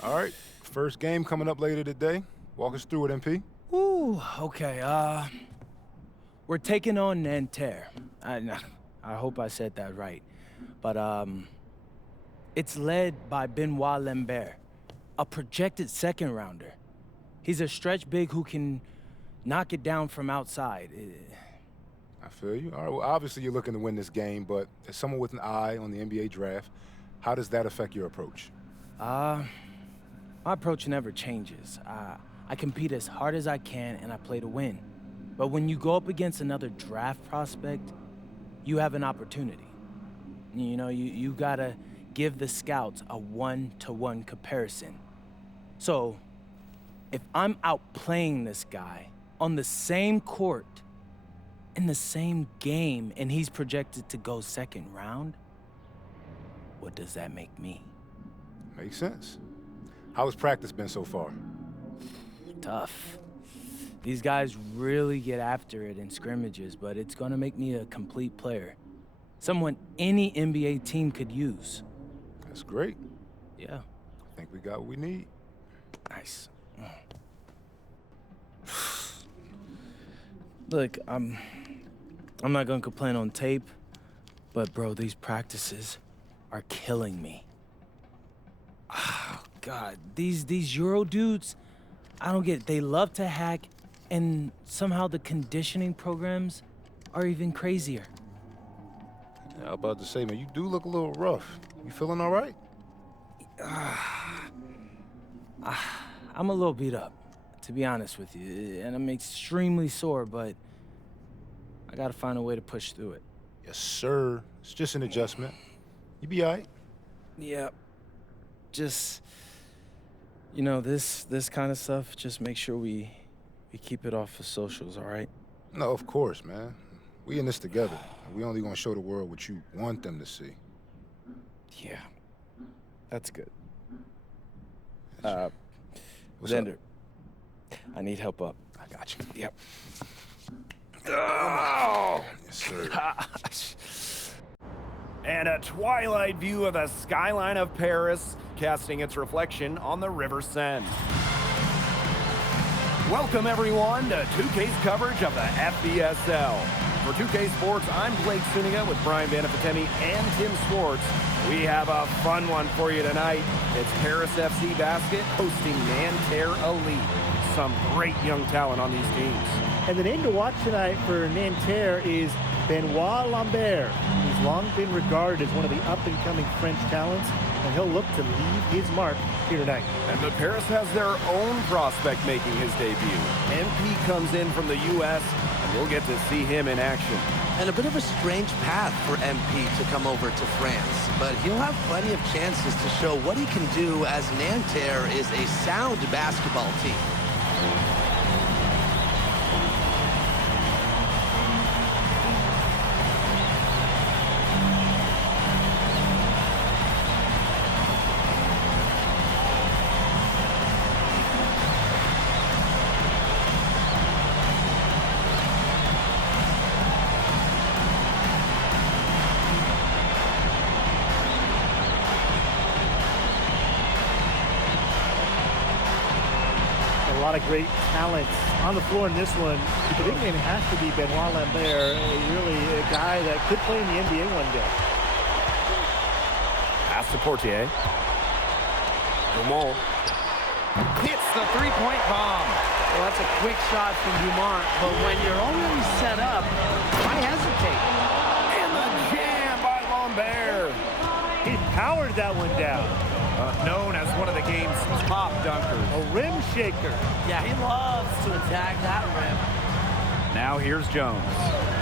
All right, first game coming up later today. Walk us through it, MP. Ooh, okay, we're taking on Nanterre. I hope I said that right. But, it's led by Benoit Lambert, a projected second-rounder. He's a stretch big who can knock it down from outside. I feel you. All right, well, obviously you're looking to win this game, but as someone with an eye on the NBA draft, how does that affect your approach? My approach never changes. I compete as hard as I can and I play to win. But when you go up against another draft prospect, you have an opportunity. You know, you gotta give the scouts a one-to-one comparison. So, if I'm outplaying this guy on the same court, in the same game, and he's projected to go second round, what does that make me? Makes sense. How has practice been so far? Tough. These guys really get after it in scrimmages, but it's gonna make me a complete player. Someone any NBA team could use. That's great. Yeah. I think we got what we need. Nice. Look, I'm not gonna complain on tape, but bro, these practices are killing me. Oh, God, these Euro dudes, I don't get it. They love to hack, and somehow the conditioning programs are even crazier. Yeah, I was about to say, man, you do look a little rough. You feeling all right? I'm a little beat up, to be honest with you, and I'm extremely sore, but I gotta find a way to push through it. Yes, sir. It's just an adjustment. You be all right. Yeah, just, you know, this kind of stuff, just make sure we keep it off of socials, all right? No, of course, man. We in this together. We only gonna show the world what you want them to see. Yeah, that's good. What's Xander, up? I need help up. I got you. Yep. Oh! Yes, sir. Gosh. And a twilight view of the skyline of Paris, casting its reflection on the River Seine. Welcome, everyone, to 2K's coverage of the FBSL. For 2K Sports, I'm Blake Suniga with Brian Vanafitemi and Tim Swartz. We have a fun one for you tonight. It's Paris FC Basket hosting Nanterre Elite. Some great young talent on these teams. And the name to watch tonight for Nanterre is Benoit Lambert. He's long been regarded as one of the up-and-coming French talents, and he'll look to leave his mark here tonight. And but Paris has their own prospect making his debut. MP comes in from the U.S., and we'll get to see him in action. And a bit of a strange path for MP to come over to France, but he'll have plenty of chances to show what he can do as Nanterre is a sound basketball team. A lot of great talent on the floor in this one. The big name has to be Benoit Lambert, really a guy that could play in the NBA one day. Pass to Portier. Dumont hits the three-point bomb. Well, that's a quick shot from Dumont, but when you're already set up, why hesitate? And the jam by Lambert. He powered that one down. Known as one of the game's top dunkers. A rim shaker. Yeah, he loves to attack that rim. Now here's Jones.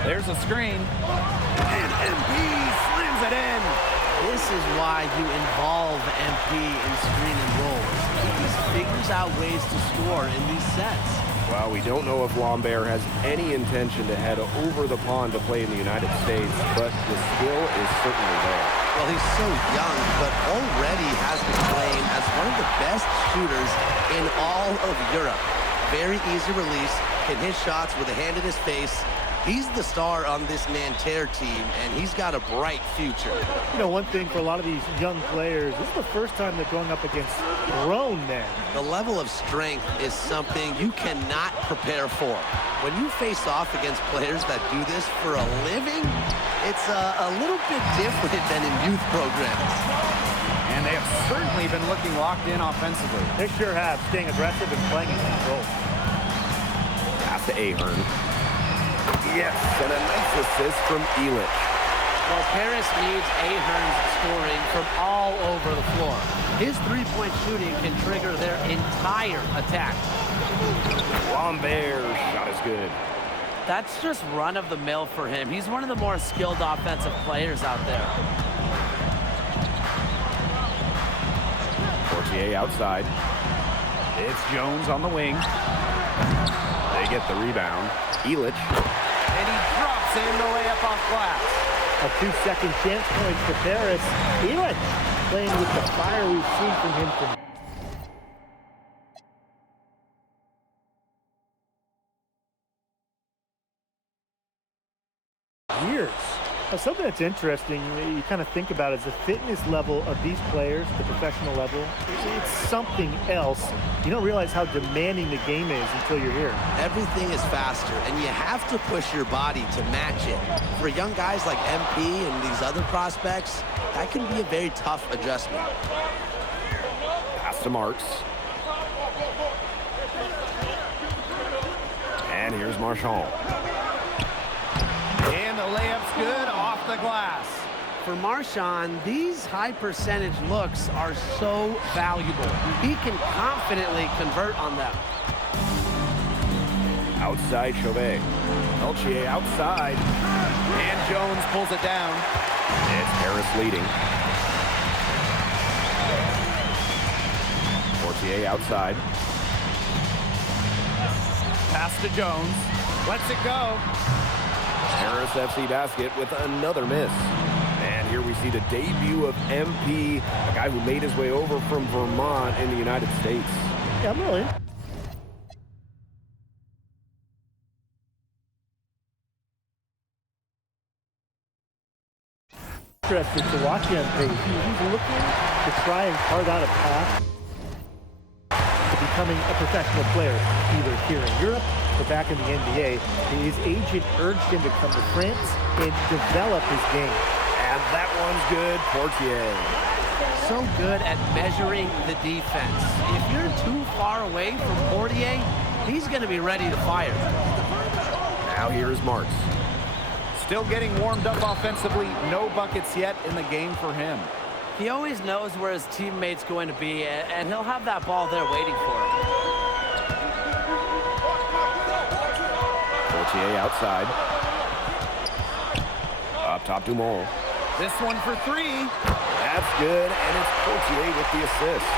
There's a screen. And MP slams it in. This is why you involve MP in screen and rolls. He figures out ways to score in these sets. Well, we don't know if Lambert has any intention to head over the pond to play in the United States, but the skill is certainly there. Well, he's so young, but already has been playing as one of the best shooters in all of Europe. Very easy release, can hit shots with a hand in his face. He's the star on this Nanterre team, and he's got a bright future. You know, one thing for a lot of these young players, this is the first time they're going up against grown men. The level of strength is something you cannot prepare for. When you face off against players that do this for a living, it's a little bit different than in youth programs. And they have certainly been looking locked in offensively. They sure have, staying aggressive and playing in control. Pass to Ahern. Yes, and a nice assist from Elitch. Well, Paris needs Ahern's scoring from all over the floor. His three-point shooting can trigger their entire attack. Lambert's shot is good. That's just run-of-the-mill for him. He's one of the more skilled offensive players out there. Portier outside. It's Jones on the wing. They get the rebound. Elitch. And he drops in the layup off glass. A 2-second chance point for Paris. Elitch playing with the fire we've seen from him from years. Now, something that's interesting, you kind of think about is the fitness level of these players, the professional level. It's something else. You don't realize how demanding the game is until you're here. Everything is faster, and you have to push your body to match it. For young guys like MP and these other prospects, that can be a very tough adjustment. Pass to Marks. And here's Marchand. And the layup's good off the glass. For Marchand, these high-percentage looks are so valuable. He can confidently convert on them. Outside Chauvet. Peltier outside. And Jones pulls it down. It's Paris leading. Portier outside. Pass to Jones. Lets it go. Paris FC basket with another miss. And here we see the debut of MP, a guy who made his way over from Vermont in the United States. Yeah, I'm really interested to watch MP. He's looking to try and carve out a path to becoming a professional player, either here in Europe or back in the NBA. His agent urged him to come to France and develop his game. And that one's good, Portier. So good at measuring the defense. If you're too far away from Portier, he's going to be ready to fire. Now here's Marks. Still getting warmed up offensively. No buckets yet in the game for him. He always knows where his teammate's going to be, and he'll have that ball there waiting for him. Portier outside. Up top, Dumont. This one for three. That's good, and it's Portier with the assist.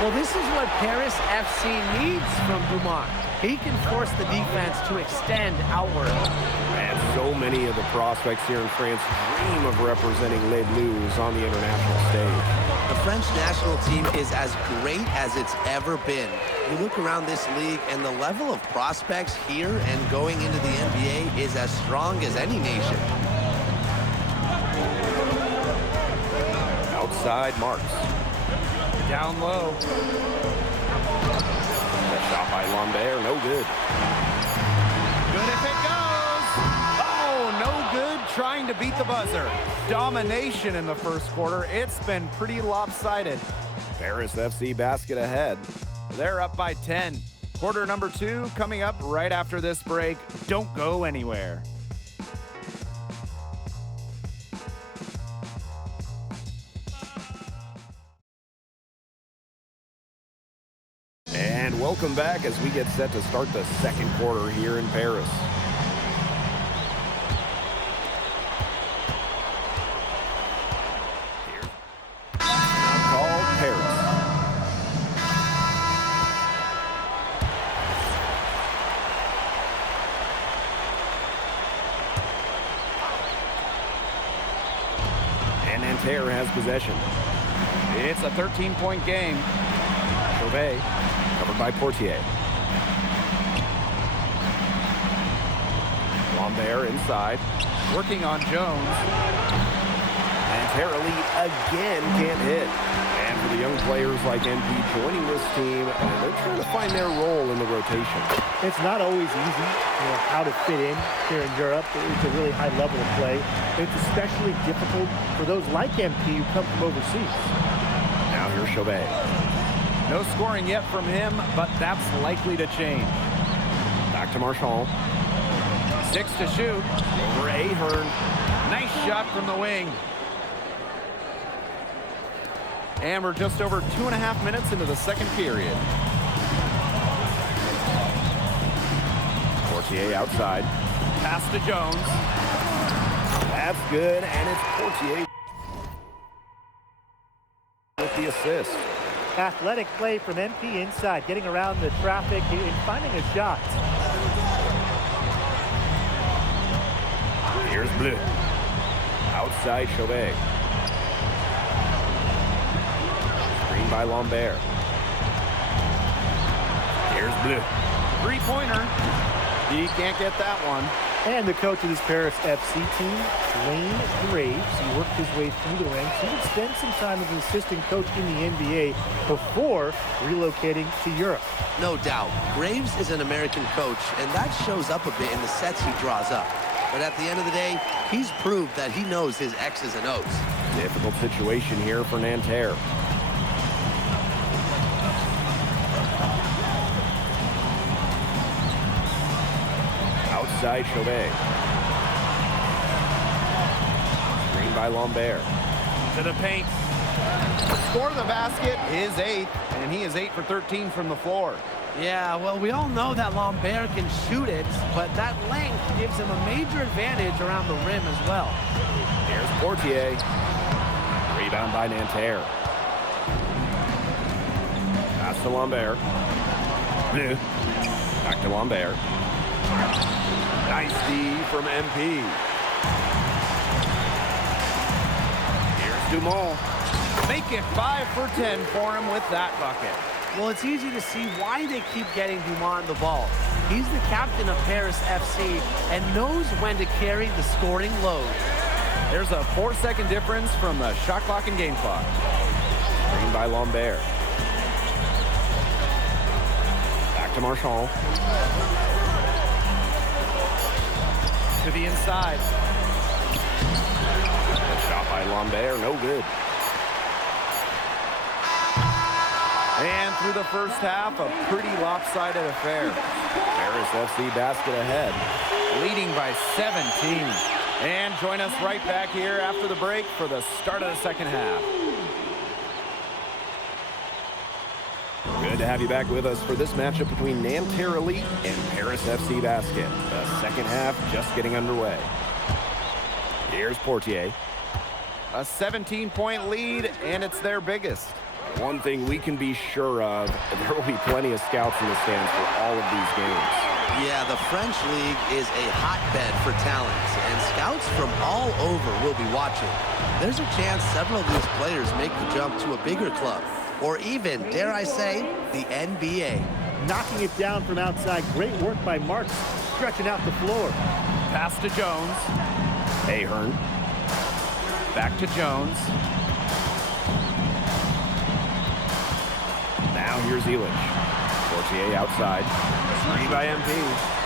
Well, this is what Paris FC needs from Dumont. He can force the defense to extend outward. And so many of the prospects here in France dream of representing Les Bleus on the international stage. The French national team is as great as it's ever been. You look around this league, and the level of prospects here and going into the NBA is as strong as any nation. Outside Marks. Down low. That shot by Lambert, no good. Good if it goes. Oh, no good, trying to beat the buzzer. Domination in the first quarter. It's been pretty lopsided. Paris FC basket ahead. They're up by 10. Quarter number 2 coming up right after this break. Don't go anywhere. And welcome back as we get set to start the second quarter here in Paris. Called Paris. And Nanterre has possession. It's a 13-point game. Chauvet. Covered by Portier. Lambert inside, working on Jones. And Tara Lee again can't hit. And for the young players like NP joining this team, they're trying to find their role in the rotation. It's not always easy, how to fit in here in Europe. It's a really high level of play. It's especially difficult for those like MP who come from overseas. Now here's Chauvet. No scoring yet from him, but that's likely to change. Back to Marchand. 6 to shoot over Ahern. Nice shot from the wing. And we're just over 2.5 minutes into the second period. Portier outside. Pass to Jones. That's good, and it's Portier with the assist. Athletic play from MP inside, getting around the traffic and finding a shot. Here's Bleu. Outside Chauvet. Screen by Lambert. Here's Bleu. Three-pointer. He can't get that one. And the coach of this Paris FC team, Wayne Graves, he worked his way through the ranks. He would spend some time as an assistant coach in the NBA before relocating to Europe. No doubt. Graves is an American coach, and that shows up a bit in the sets he draws up. But at the end of the day, he's proved that he knows his X's and O's. Difficult situation here for Nanterre. Outside Chauvet. Screen by Lambert. To the paint. Score the basket is 8th, and he is 8 for 13 from the floor. Yeah, well, we all know that Lambert can shoot it, but that length gives him a major advantage around the rim as well. Here's Portier. Rebound by Nanterre. Pass to Lambert. Bleu. Back to Lambert. Nice D from MP. Here's Dumont. Make it 5 for 10 for him with that bucket. Well, it's easy to see why they keep getting Dumont the ball. He's the captain of Paris FC and knows when to carry the scoring load. There's a 4-second difference from the shot clock and game clock. Screen by Lambert. Back to Marchand. To the inside. The shot by Lambert, no good. And through the first half, a pretty lopsided affair. Paris FC basket ahead, leading by 17. And join us right back here after the break for the start of the second half. Good to have you back with us for this matchup between Nanterre Elite and Paris FC Basket. The second half just getting underway. Here's Portier. A 17-point lead, and it's their biggest. One thing we can be sure of, there will be plenty of scouts in the stands for all of these games. Yeah, the French League is a hotbed for talent, and scouts from all over will be watching. There's a chance several of these players make the jump to a bigger club, or even, dare I say, the NBA. Knocking it down from outside. Great work by Marks, stretching out the floor. Pass to Jones. Ahern. Back to Jones. Now here's Illich. Portier outside. Screen by MP.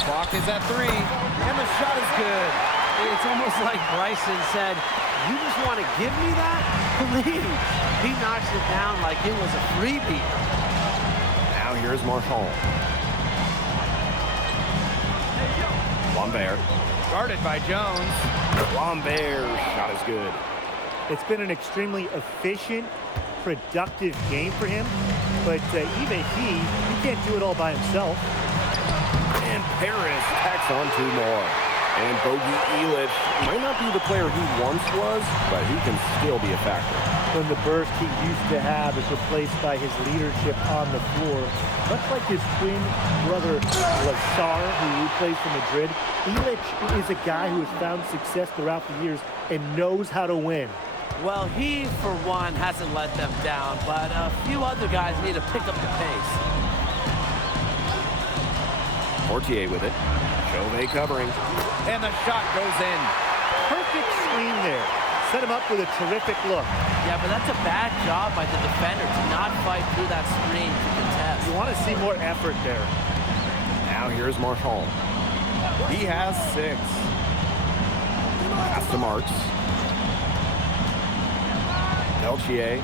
Clock is at 3, and the shot is good. It's almost like Bryson said, you just want to give me that? Please. He knocks it down like it was a freebie. Now here's Marchand. Lambert. Guarded by Jones. Lambert's shot is good. It's been an extremely efficient, productive game for him, but even he can't do it all by himself. And Paris tacks on 2 more. And Bogey Illich might not be the player he once was, but he can still be a factor. When the burst he used to have is replaced by his leadership on the floor, much like his twin brother Lazar, who plays for Madrid, Illich is a guy who has found success throughout the years and knows how to win. Well, he, for one, hasn't let them down, but a few other guys need to pick up the pace. Portier with it. Chauvet covering. And the shot goes in. Perfect screen there. Set him up with a terrific look. Yeah, but that's a bad job by the defender to not fight through that screen to contest. You want to see more effort there. Now here's Marchand. He has 6. Pass to Marks. Peltier.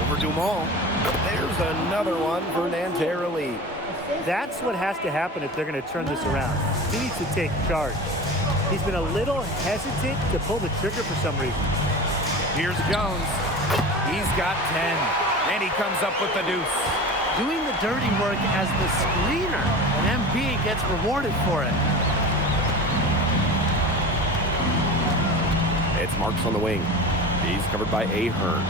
Over Dumont. There's another one for Nanterre Elite. That's what has to happen if they're going to turn this around. He needs to take charge. He's been a little hesitant to pull the trigger for some reason. Here's Jones. He's got 10. And he comes up with the deuce. Doing the dirty work as the screener, and MP gets rewarded for it. It's Marks on the wing. He's covered by Ahern.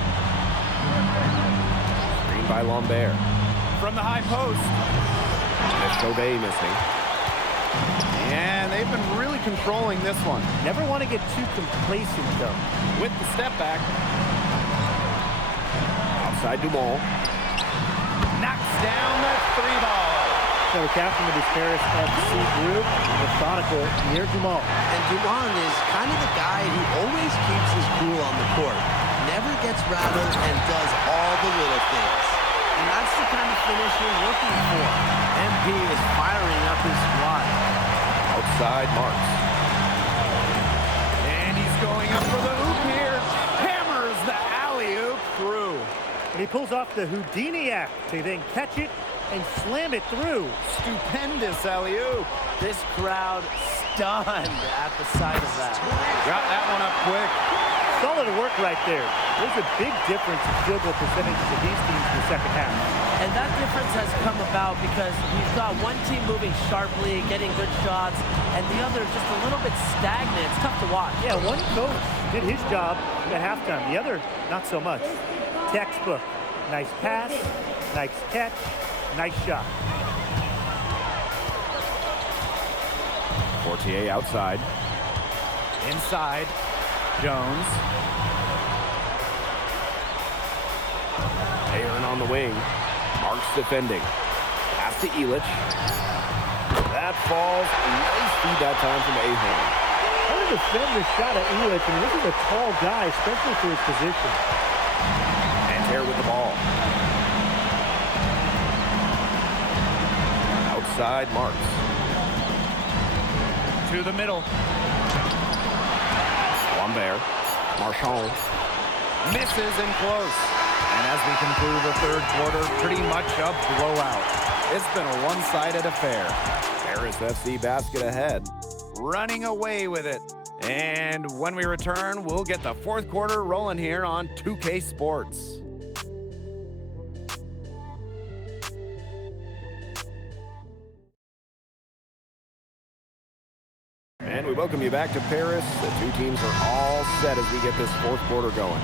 Screen by Lambert. From the high post. And Chauvet missing. And they've been really controlling this one. Never want to get too complacent, though. With the step back. Outside Dumont. Knocks down the 3 ball. So the captain of his Paris FC group, methodical, Pierre Dumont. And Dumont is kind of the guy who always keeps his cool on the court. Never gets rattled and does all the little things. And that's the kind of finish you're looking for. MP is firing up his squad. Outside Marks. And he's going up for the hoop here. Hammers the alley-oop through. And he pulls off the Houdiniac to then catch it and slam it through. Stupendous alley-oop. This crowd stunned at the sight of that. Got that one up quick. Solid work right there. There's a big difference in field goal percentages of these teams in the second half. And that difference has come about because we've got one team moving sharply, getting good shots, and the other just a little bit stagnant. It's tough to watch. Yeah, one coach did his job at halftime. The other, not so much. Textbook. Nice pass, nice catch, nice shot. Portier outside. Inside. Jones. Ahern on the wing. Marks defending. Pass to Illich. That falls. Nice feed that time from Ahern. How to defend the shot at Illich? I mean, this is a tall guy, especially for his position. Nanterre with the ball. Outside Marks. To the middle. Lambert. Marchand. Misses and close. And as we conclude the 3rd quarter, pretty much a blowout. It's been a one-sided affair. Paris FC basket ahead. Running away with it. And when we return, we'll get the 4th quarter rolling here on 2K Sports. And we welcome you back to Paris. The 2 teams are all set as we get this 4th quarter going.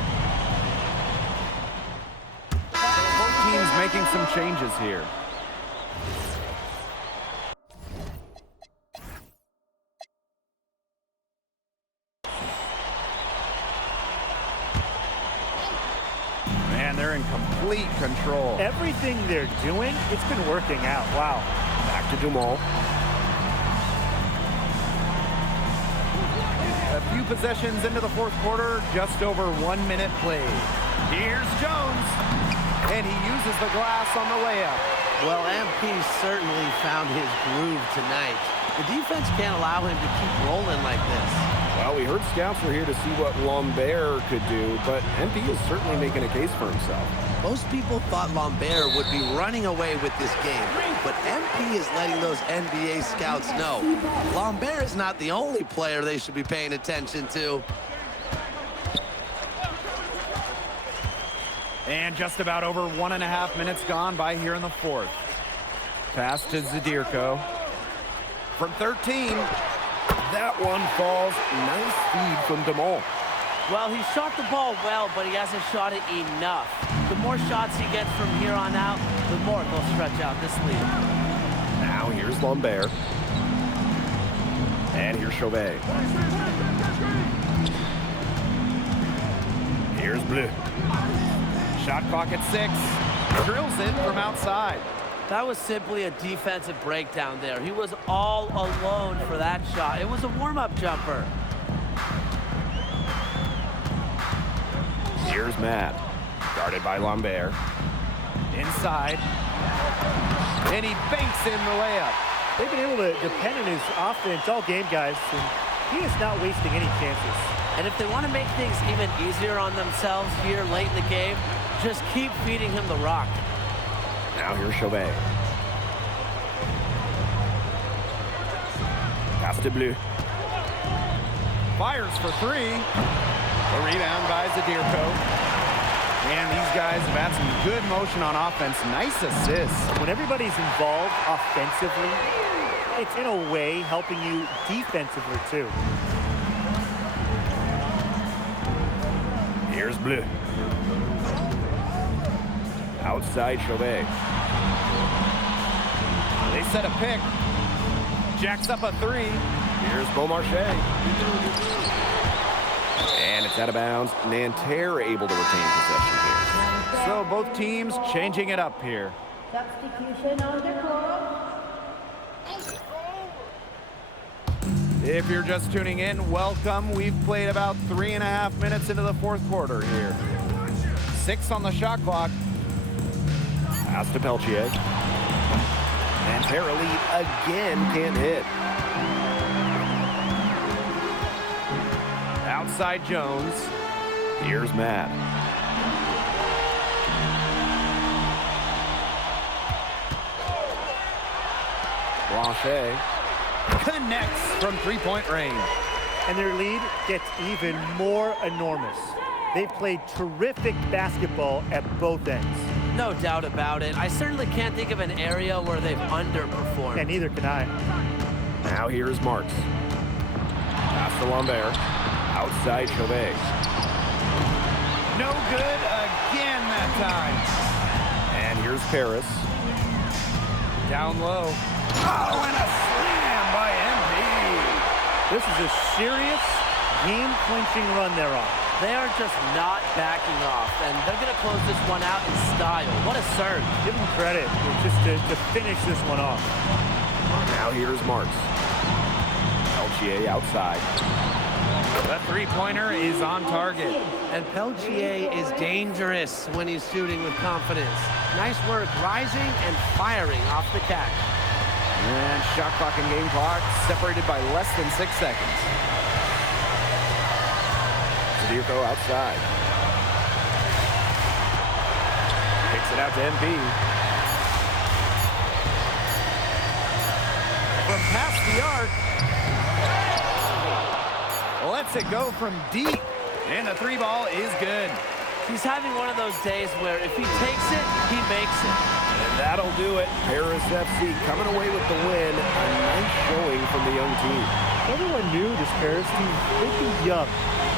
Both teams making some changes here. Man, they're in complete control. Everything they're doing, it's been working out. Wow. Back to Dumont. A few possessions into the 4th quarter, just over 1 minute played. Here's Jones, and he uses the glass on the layup. Well, MP certainly found his groove tonight. The defense can't allow him to keep rolling like this. Well, we heard scouts were here to see what Lambert could do, but MP is certainly making a case for himself. Most people thought Lambert would be running away with this game, but MP is letting those NBA scouts know Lambert is not the only player they should be paying attention to. And just about over 1.5 minutes gone by here in the 4th. Pass to Zadirko. From 13, that one falls. Nice feed from Dumont. Well, he shot the ball well, but he hasn't shot it enough. The more shots he gets from here on out, the more they'll stretch out this lead. Now here's Lambert. And here's Chauvet. Here's Bleu. Shot clock at 6. Drills it from outside. That was simply a defensive breakdown there. He was all alone for that shot. It was a warm-up jumper. Here's Matt, guarded by Lambert. Inside, and he banks in the layup. They've been able to depend on his offense all game, guys, and he is not wasting any chances. And if they want to make things even easier on themselves here late in the game, just keep feeding him the rock. Now here's Chauvet. Pass to Bleu. Fires for three. A rebound by Zadirko. And these guys have had some good motion on offense. Nice assists. When everybody's involved offensively, it's in a way helping you defensively too. Here's Bleu. Outside Chauvet. They set a pick. Jacks up a three. Here's Beaumarchais. And it's out of bounds. Nanterre able to retain possession here. So both teams changing it up here. Substitution on the court. If you're just tuning in, welcome. We've played about 3.5 minutes into the fourth quarter here. 6 on the shot clock. Pass to Peltier. Nanterre lead again, can't hit. Outside Jones. Here's Matt. Blanchet connects from three-point range. And their lead gets even more enormous. They played terrific basketball at both ends. No doubt about it. I certainly can't think of an area where they've underperformed. And neither can I. Now here's Marks. Pass to Lambert. Outside Chauvet. No good again that time. And here's Paris. Down low. Oh, and a slam by MP. This is a serious game-clinching run they're on. They are just not backing off, and they're going to close this one out in style. What a surge. Give them credit just to finish this one off. Now here's Marks. Peltier outside. The three-pointer is on target. And Peltier is dangerous when he's shooting with confidence. Nice work rising and firing off the catch. And shot clock and game clock separated by less than 6 seconds. Zadirko outside. Kicks it out to MP. From past the arc. Lets it go from deep. And the three ball is good. He's having one of those days where if he takes it, he makes it. And that'll do it. Paris FC coming away with the win. A nice showing from the young team. Everyone knew this Paris team, they'd be young,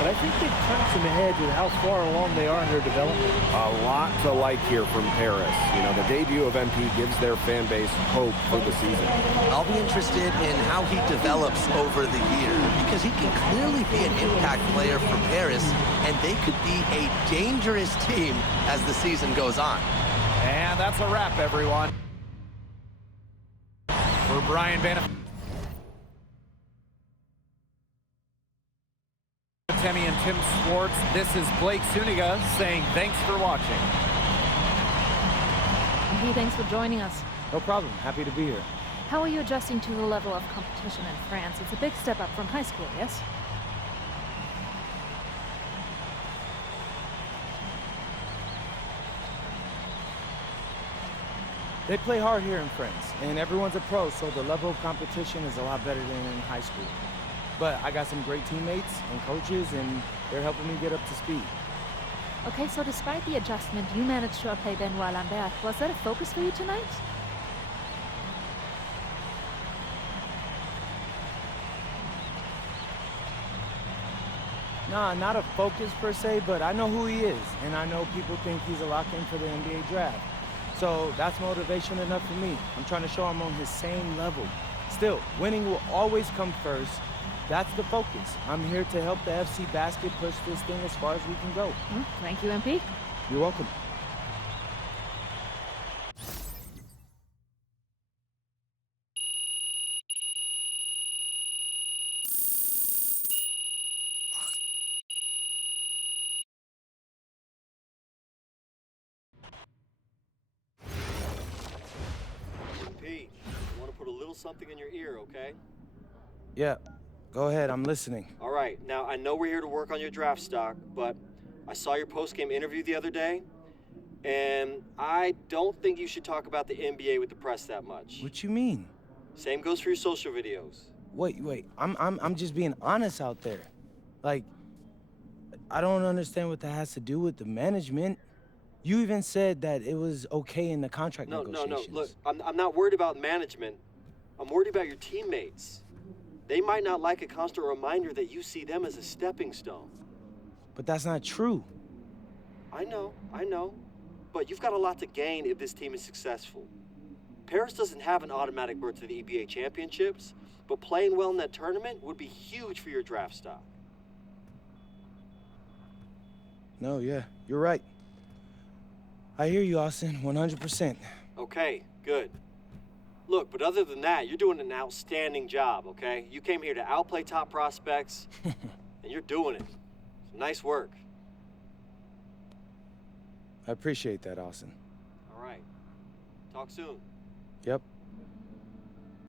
but I think they've turned some heads with how far along they are in their development. A lot to like here from Paris. You know, the debut of MP gives their fan base hope for the season. I'll be interested in how he develops over the year because he can clearly be an impact player for Paris, and they could be a dangerous team as the season goes on. And that's a wrap, everyone. For Brian Banafitemi and Tim Swartz, this is Blake Suniga saying thanks for watching. Hey, thanks for joining us. No problem. Happy to be here. How are you adjusting to the level of competition in France? It's a big step up from high school, yes? They play hard here in France, and everyone's a pro, so the level of competition is a lot better than in high school. But I got some great teammates and coaches, and they're helping me get up to speed. Okay, so despite the adjustment, you managed to outplay Benoit Lambert. Was that a focus for you tonight? Nah, not a focus per se, but I know who he is, and I know people think he's a lock-in for the NBA draft. So that's motivation enough for me. I'm trying to show I'm on his same level. Still, winning will always come first. That's the focus. I'm here to help the FC Basket push this thing as far as we can go. Thank you, MP. You're welcome. put a little something in your ear, okay? Yeah, go ahead, I'm listening. All right, now I know we're here to work on your draft stock, but I saw your post-game interview the other day, and I don't think you should talk about the NBA with the press that much. What you mean? Same goes for your social videos. Wait, I'm just being honest out there. Like, I don't understand what that has to do with the management. You even said that it was okay in the contract negotiations. No, look, I'm not worried about management. I'm worried about your teammates. They might not like a constant reminder that you see them as a stepping stone. But that's not true. I know. But you've got a lot to gain if this team is successful. Paris doesn't have an automatic berth to the EBA championships, but playing well in that tournament would be huge for your draft stock. No, yeah, you're right. I hear you, Austin, 100%. Okay, good. Look, but other than that, you're doing an outstanding job, okay? You came here to outplay top prospects, and you're doing it. Nice work. I appreciate that, Austin. All right. Talk soon. Yep.